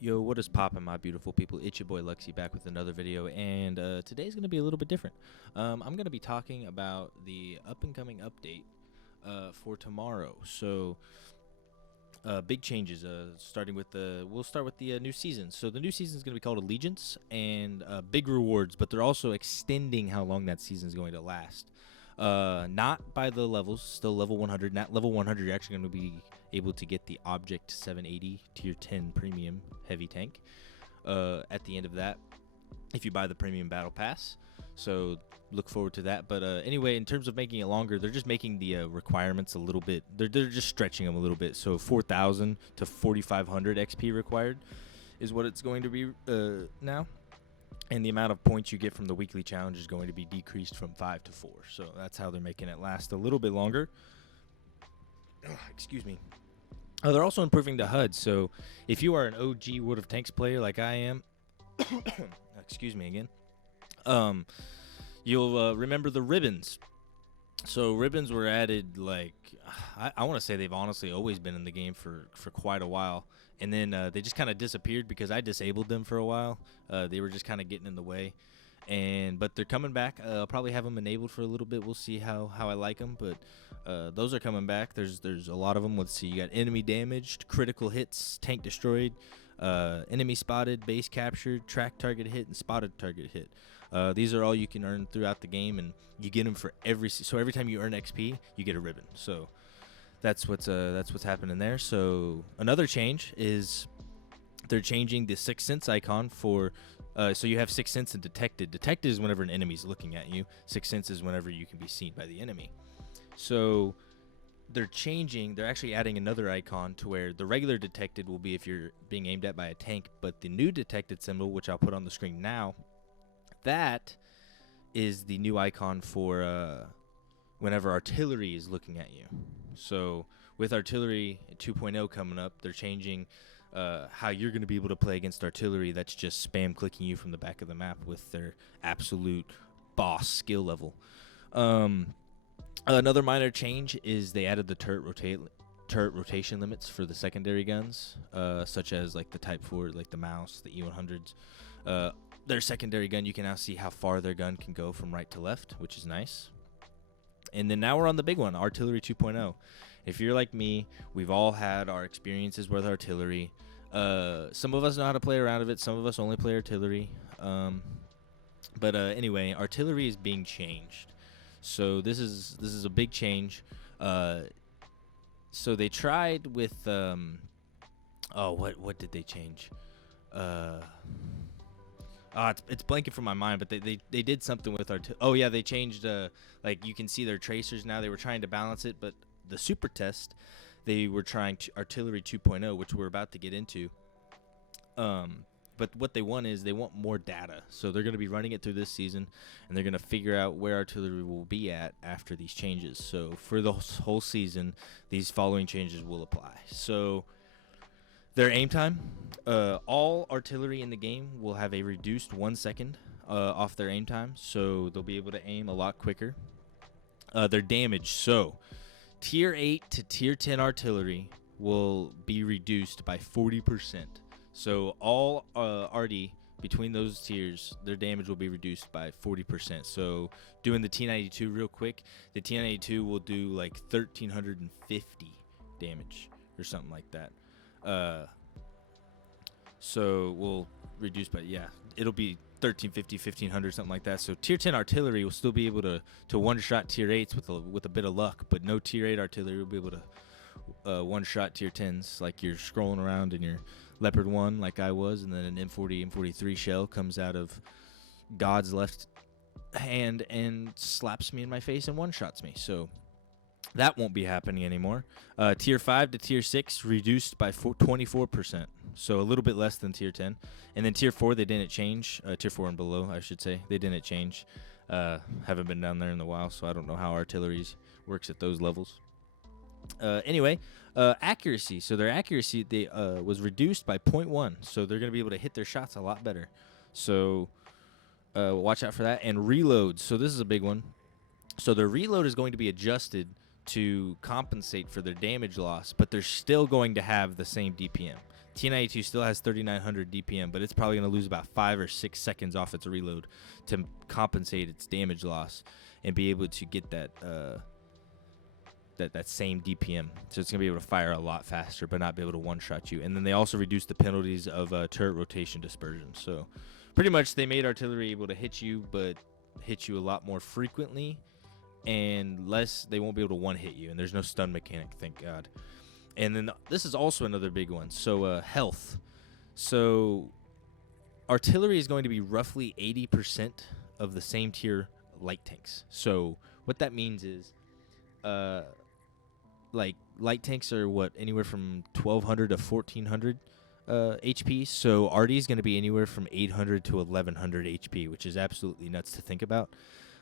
Yo, what is poppin', my beautiful people? It's your boy Luxyyy back with another video, and today's going to be a little bit different. I'm going to be talking about the up-and-coming update for tomorrow. So, big changes, starting with we'll start with the new season. So the new season is going to be called Allegiance, and big rewards, but they're also extending how long that season is going to last. Not by the levels, still level 100. Not level 100, you're actually going to be able to get the Object 780 Tier 10 Premium Heavy Tank at the end of that if you buy the Premium Battle Pass. So look forward to that. But anyway, in terms of making it longer, they're just making the requirements a little bit. They're just stretching them a little bit. So 4,000 to 4,500 XP required is what it's going to be now. And the amount of points you get from the weekly challenge is going to be decreased from 5 to 4. So that's how they're making it last a little bit longer. Excuse me. They're also improving the HUD. So if you are an OG World of Tanks player like I am, excuse me again, you'll remember the ribbons. So ribbons were added, like, I want to say they've honestly always been in the game for quite a while. And then they just kind of disappeared because I disabled them for a while. They were just kind of getting in the way. But they're coming back. I'll probably have them enabled for a little bit. We'll see how I like them. But those are coming back. There's a lot of them. Let's see. You got enemy damaged, critical hits, tank destroyed, enemy spotted, base captured, track target hit, and spotted target hit. These are all you can earn throughout the game, and you get them for every time you earn XP, you get a ribbon. So that's what's happening there. So another change is they're changing the Sixth Sense icon for so you have Sixth Sense and Detected. Detected is whenever an enemy's looking at you. Sixth Sense is whenever you can be seen by the enemy. So they're actually adding another icon to where the regular Detected will be if you're being aimed at by a tank, but the new Detected symbol, which I'll put on the screen now, that is the new icon for whenever artillery is looking at you. So with Artillery 2.0 coming up, they're changing how you're going to be able to play against artillery that's just spam clicking you from the back of the map with their absolute boss skill level. Another minor change is they added the turret rotation limits for the secondary guns, such as like the Type 4, like the Mouse, the E100s. Their secondary gun, you can now see how far their gun can go from right to left, which is nice. And then now we're on the big one, Artillery 2.0. If you're like me, we've all had our experiences with artillery. Some of us know how to play around with it. Some of us only play artillery. But anyway, artillery is being changed. So this is a big change. So they tried with what did they change? It's blanking from my mind, but they did something with they changed like you can see their tracers now. They were trying to balance it, but the super test, they were trying to Artillery 2.0, which we're about to get into. But what they want is they want more data. So they're going to be running it through this season, and they're going to figure out where artillery will be at after these changes. So for the whole season, these following changes will apply. So their aim time, all artillery in the game will have a reduced 1 second off their aim time, so they'll be able to aim a lot quicker. Their damage, so Tier 8 to Tier 10 artillery will be reduced by 40%. So all Arty between those tiers, their damage will be reduced by 40%. So doing the T92 real quick, the T92 will do like 1,350 damage or something like that. So we'll reduce by, it'll be 1,350, 1,500, something like that. So Tier 10 artillery will still be able to one-shot Tier 8s with a bit of luck, but no Tier 8 artillery will be able to one-shot Tier 10s, like you're scrolling around in your Leopard 1 like I was, and then an M40, M43 shell comes out of God's left hand and slaps me in my face and one-shots me. So that won't be happening anymore. Tier 5 to Tier 6 reduced by 24%, so a little bit less than Tier 10. And then Tier 4, they didn't change. Tier 4 and below, I should say, they didn't change. Haven't been down there in a while, so I don't know how artillery works at those levels. Anyway, accuracy. So their accuracy was reduced by 0.1, so they're going to be able to hit their shots a lot better. So watch out for that. And reload. So this is a big one. So their reload is going to be adjusted to compensate for their damage loss, but they're still going to have the same DPM. T92 still has 3,900 DPM, but it's probably going to lose about 5 or 6 seconds off its reload to compensate its damage loss and be able to get that that same DPM. So it's going to be able to fire a lot faster, but not be able to one-shot you. And then they also reduced the penalties of turret rotation dispersion. So pretty much they made artillery able to hit you, but hit you a lot more frequently, and less they won't be able to one-hit you. And there's no stun mechanic, thank God. And then this is also another big one. So health. So artillery is going to be roughly 80% of the same tier light tanks. So what that means is, like light tanks are anywhere from 1,200 to 1,400 HP. So Arty is going to be anywhere from 800 to 1,100 HP, which is absolutely nuts to think about.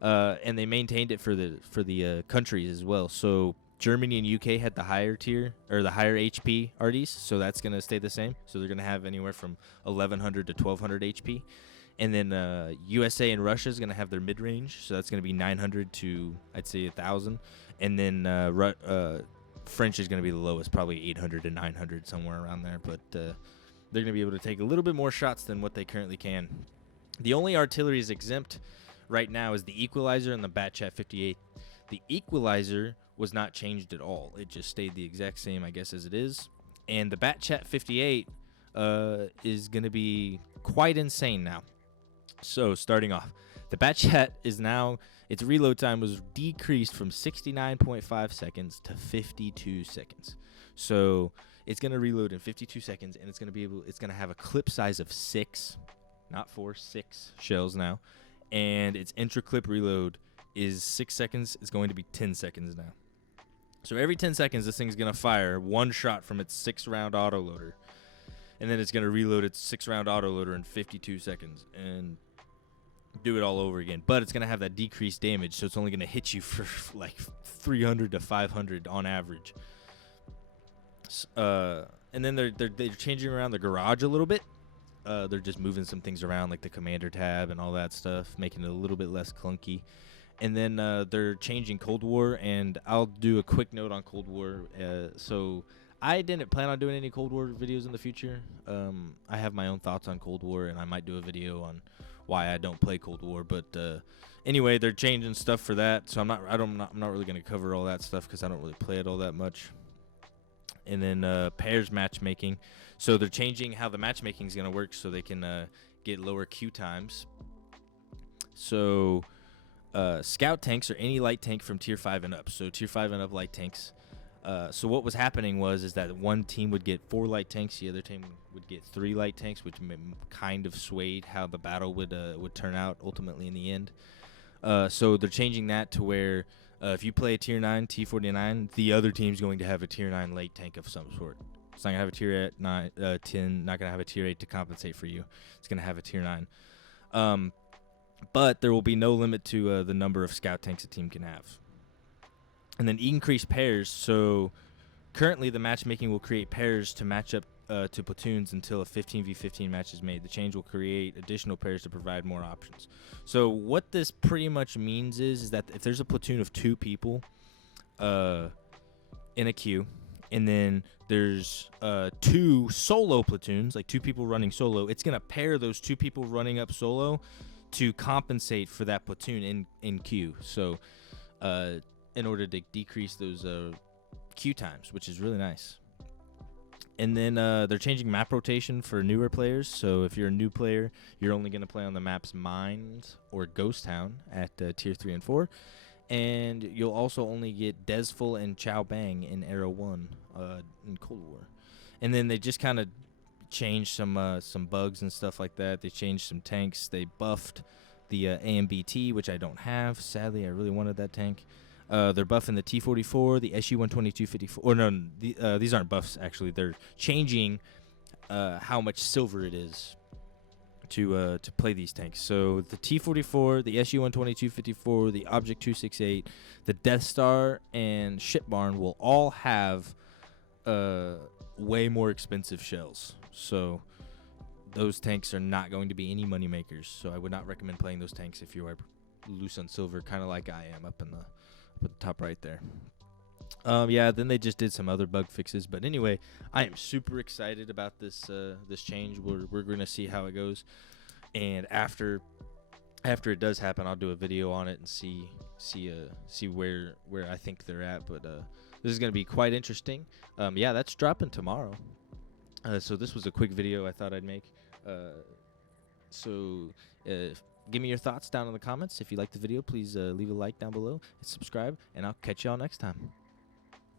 And they maintained it for the countries as well. So Germany and UK had the higher tier or the higher HP Artys, so that's going to stay the same. So they're going to have anywhere from 1,100 to 1,200 HP. And then USA and Russia is going to have their mid-range, so that's going to be 900 to, I'd say, 1,000. And then French is going to be the lowest, probably 800 to 900, somewhere around there. But they're going to be able to take a little bit more shots than what they currently can. The only artillery is exempt right now is the Equalizer and the Batchat 58. The Equalizer was not changed at all. It just stayed the exact same, I guess, as it is. And the Batchat 58 is going to be quite insane now. So starting off, the Batchat is now, its reload time was decreased from 69.5 seconds to 52 seconds. So it's going to reload in 52 seconds, and it's going to have a clip size of 6, not 4, 6 shells now. And its intra-clip reload is 6 seconds. It's going to be 10 seconds now. So every 10 seconds, this thing's going to fire one shot from its 6-round autoloader. And then it's going to reload its 6-round autoloader in 52 seconds and do it all over again. But it's going to have that decreased damage, so it's only going to hit you for like 300 to 500 on average. And then they're changing around the garage a little bit. They're just moving some things around, like the commander tab and all that stuff, making it a little bit less clunky. And then they're changing Cold War, and I'll do a quick note on Cold War. So I didn't plan on doing any Cold War videos in the future. I have my own thoughts on Cold War, and I might do a video on why I don't play Cold War. But anyway, they're changing stuff for that, so I'm not really going to cover all that stuff because I don't really play it all that much. And then pairs matchmaking. So they're changing how the matchmaking is going to work so they can get lower queue times. So scout tanks or any light tank from tier 5 and up. So tier 5 and up light tanks. So what was happening is that one team would get 4 light tanks, the other team would get 3 light tanks, which kind of swayed how the battle would turn out ultimately in the end. So they're changing that to where if you play a tier 9 T49, the other team's going to have a tier 9 light tank of some sort. It's not going to have a tier 10, not going to have a tier 8 to compensate for you. It's going to have a tier 9. But there will be no limit to the number of scout tanks a team can have. And then increase pairs. So currently the matchmaking will create pairs to match up to platoons until a 15v15 match is made. The change will create additional pairs to provide more options. So what this pretty much means is that if there's a platoon of 2 people in a queue, and then there's 2 solo platoons, like 2 people running solo, it's going to pair those 2 people running up solo to compensate for that platoon in queue. So in order to decrease those queue times, which is really nice. And then they're changing map rotation for newer players. So if you're a new player, you're only going to play on the maps Mines or Ghost Town at tier 3 and 4. And you'll also only get Desful and Chow Bang in Era 1 in Cold War. And then they just kind of changed some bugs and stuff like that. They changed some tanks. They buffed the AMBT, which I don't have. Sadly, I really wanted that tank. They're buffing the T44, the SU-122-54. Or no, these aren't buffs, actually. They're changing how much silver it is to play these tanks. So the T44, the SU-122-54, the Object 268, the Death Star, and Ship Barn will all have way more expensive shells. So those tanks are not going to be any money makers. So I would not recommend playing those tanks if you are loose on silver, kind of like I am up in the top right there. Yeah, then they just did some other bug fixes, but anyway, I am super excited about this change. We're gonna see how it goes, and after it does happen, I'll do a video on it and see where I think they're at. But this is gonna be quite interesting. Yeah, that's dropping tomorrow. So this was a quick video I thought I'd make. So give me your thoughts down in the comments. If you like the video, please leave a like down below and subscribe, and I'll catch y'all next time.